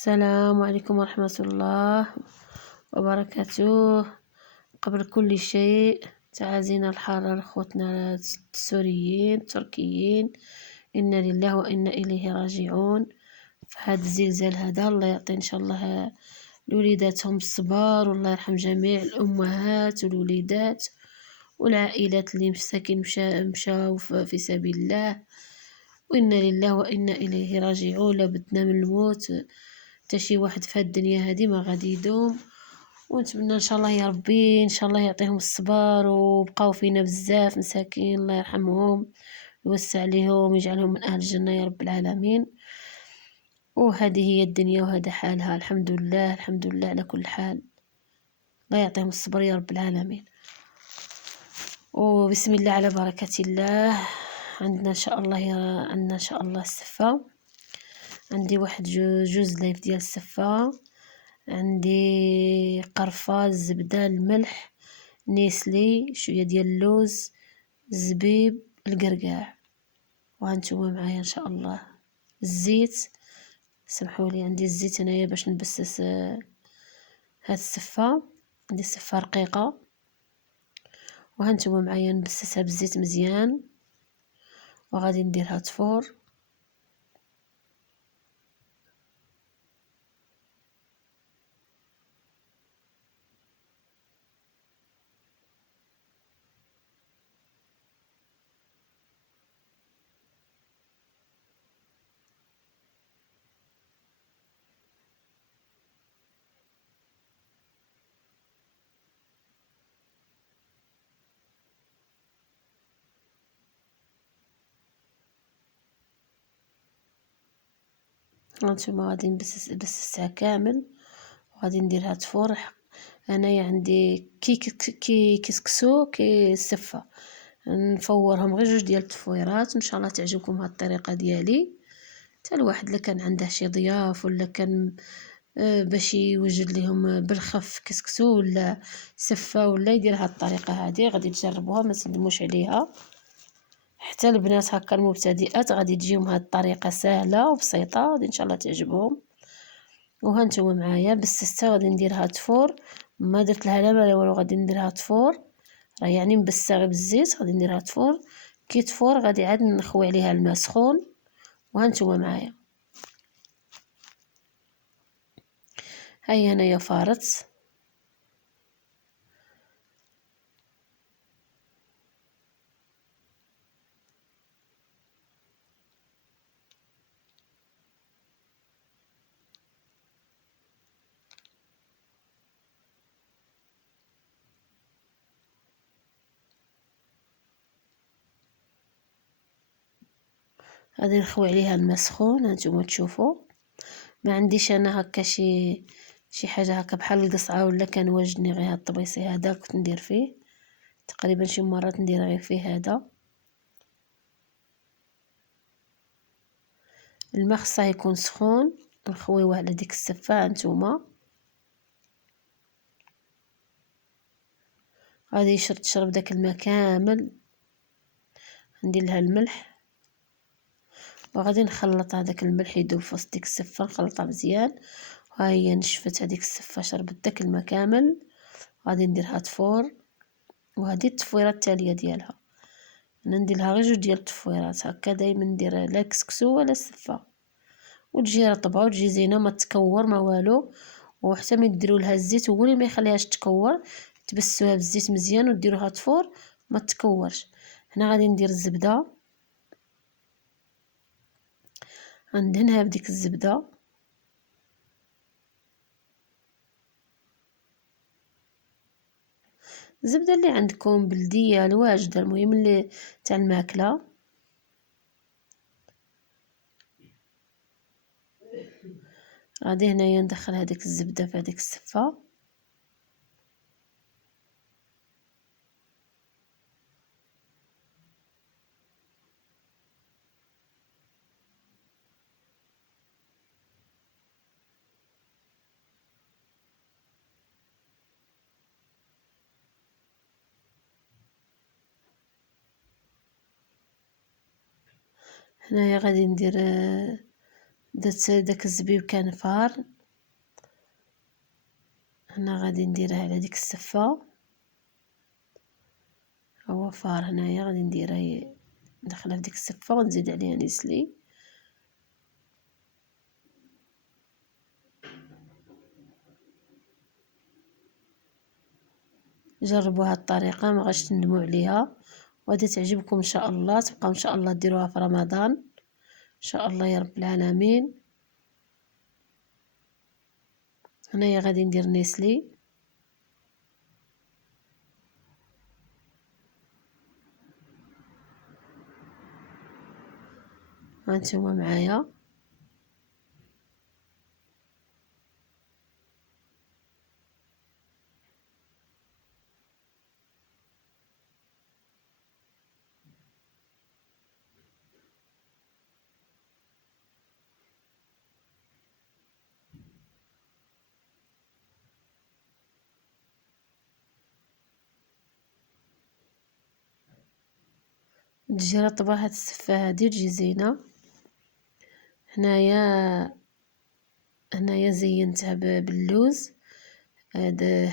السلام عليكم ورحمة الله وبركاته. قبل كل شيء تعازينا الحارة لأخوتنا السوريين التركيين، إنا لله وإنا إليه راجعون. في هذا الزلزال هذا الله يعطي إن شاء الله لوليداتهم الصبر، والله يرحم جميع الأمهات والوليدات والعائلات اللي مساكين مشاو في سبيل الله. وإنا لله وإنا إليه راجعون. لابدنا من الموت، حتى شي واحد في هاد الدنيا هادي ما غادي يدوم. ونتمنى ان شاء الله يا ربي ان شاء الله يعطيهم الصبر، وبقاو فينا بزاف مساكين الله يرحمهم ويوسع عليهم ويجعلهم من اهل الجنة يا رب العالمين. وهذه هي الدنيا وهذا حالها، الحمد لله الحمد لله على كل حال. الله يعطيهم الصبر يا رب العالمين. وبسم الله على بركة الله. عندنا ان شاء الله عندنا ان شاء الله السفة. عندي واحد جوز لايف ديال السفة، عندي قرفة، الزبدة، الملح، نيسلي، شوية ديال اللوز، الزبيب، القرقاع. وهانتوما معايا ان شاء الله. الزيت، سمحوا لي عندي الزيت هنايا باش نبسس هاد السفة. عندي السفة رقيقة، وهانتوما معايا نبسسها بالزيت مزيان، وغادي نديرها تفور. هانتوما غادي نبسسها كامل، وغادي نديرها تفور. انايا عندي كي كسكسو كي السفة، نفورهم غير جوج ديال التفويرات. ان شاء الله تعجبكم هاد الطريقه ديالي. حتى الواحد الا كان عنده شي ضياف ولا كان باش يوجد لهم بالخف كسكسو ولا سفه، ولا يدير هاد الطريقه هذه. غادي تجربوها ما تندموش عليها. حتى البنات هكا المبتدئات غادي تجيهم هاد الطريقه سهله وبسيطه، غادي ان شاء الله تعجبهم. وهانتوما معايا بسستها، غادي نديرها تفور. ما درت لها لا ما والو، غادي نديرها تفور. راه يعني مبسه غير بالزيت، غادي نديرها تفور. كي تفور غادي عاد نخوي عليها الماء سخون. وهانتوما معايا هيا هنايا فارت. غادي نخوي عليها الماء سخون. هانتوما تشوفوا ما عنديش انا هكا شي حاجه هكا بحال القصعه، ولا كان واجدني غير هاد الطبيسي هذا كنت ندير فيه. تقريبا شي مرات ندير غير فيه هذا. الماء خصها يكون سخون. نخويوه على ديك السفه. هانتوما غادي تشرب داك الماء كامل. ندير لها الملح، وغادي نخلط هذاك الملح يذوب في وسط ديك السفه، نخلطها مزيان. ها هي نشفت هذيك السفه، شربت داك الماء كامل. غادي نديرها تفور. وهذه التفويره التاليه ديالها، انا ندير لها غير جوج ديال التفويرات هكا. دائما ندير لا كسكسو ولا السفه، وتجي رطبه وتجي زينه، ما تكور ما والو. وحتى من ديروا لها الزيت هو اللي ما يخليهاش تكور. تبسوها بالزيت مزيان وديروها تفور ما تكورش. هنا غادي ندير الزبده، غندهنها بديك الزبده. الزبده اللي عندكم بلديه الواجده، المهم اللي تاع الماكله. غادي هنايا ندخل هذيك الزبده في هذيك السفه. هنايا غادي ندير درت داك الزبيب كان فار. هنا غادي نديره على ديك السفة، هو فار هنايا غادي نديره ندخلها في ديك السفة ونزيد عليها نسلي. جربوا هاد الطريقة ما غاش تندموا عليها، وغادي تعجبكم ان شاء الله. تبقاو ان شاء الله ديروها في رمضان ان شاء الله يا رب العالمين. هنايا غادي ندير نسلي، هانتوما معايا. تجي رطبة هاد السفة هادي تجي زينة. هنايا زينتها باللوز،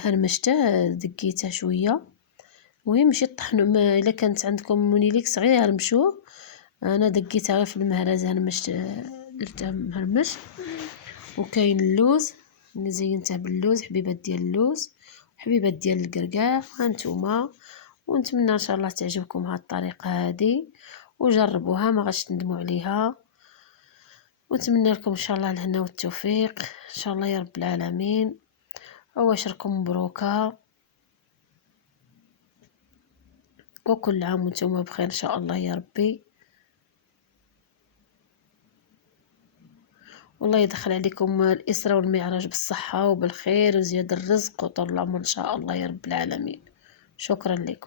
هرمشته دقيته شويه. المهم ماشي طحنو، ما الا كانت عندكم مونيليكس غير هرمشوه. انا دقيتها غير في المهرز، هرمشت درته مهرمش. وكاين اللوز اللي زينته باللوز، حبيبات ديال اللوز وحبيبات ديال الكركاع. هانتوما، ونتمنى ان شاء الله تعجبكم هاد الطريقه هادي وجربوها ما غاش تندموا عليها. ونتمنى لكم ان شاء الله الهنا والتوفيق ان شاء الله يا رب العالمين. وعشركم مبروكه، وكل عام وانتم بخير ان شاء الله يا ربي. والله يدخل عليكم الإسرة والمعراج بالصحة وبالخير وزياد الرزق وطول العمر ان شاء الله يا رب العالمين. شكرا لكم.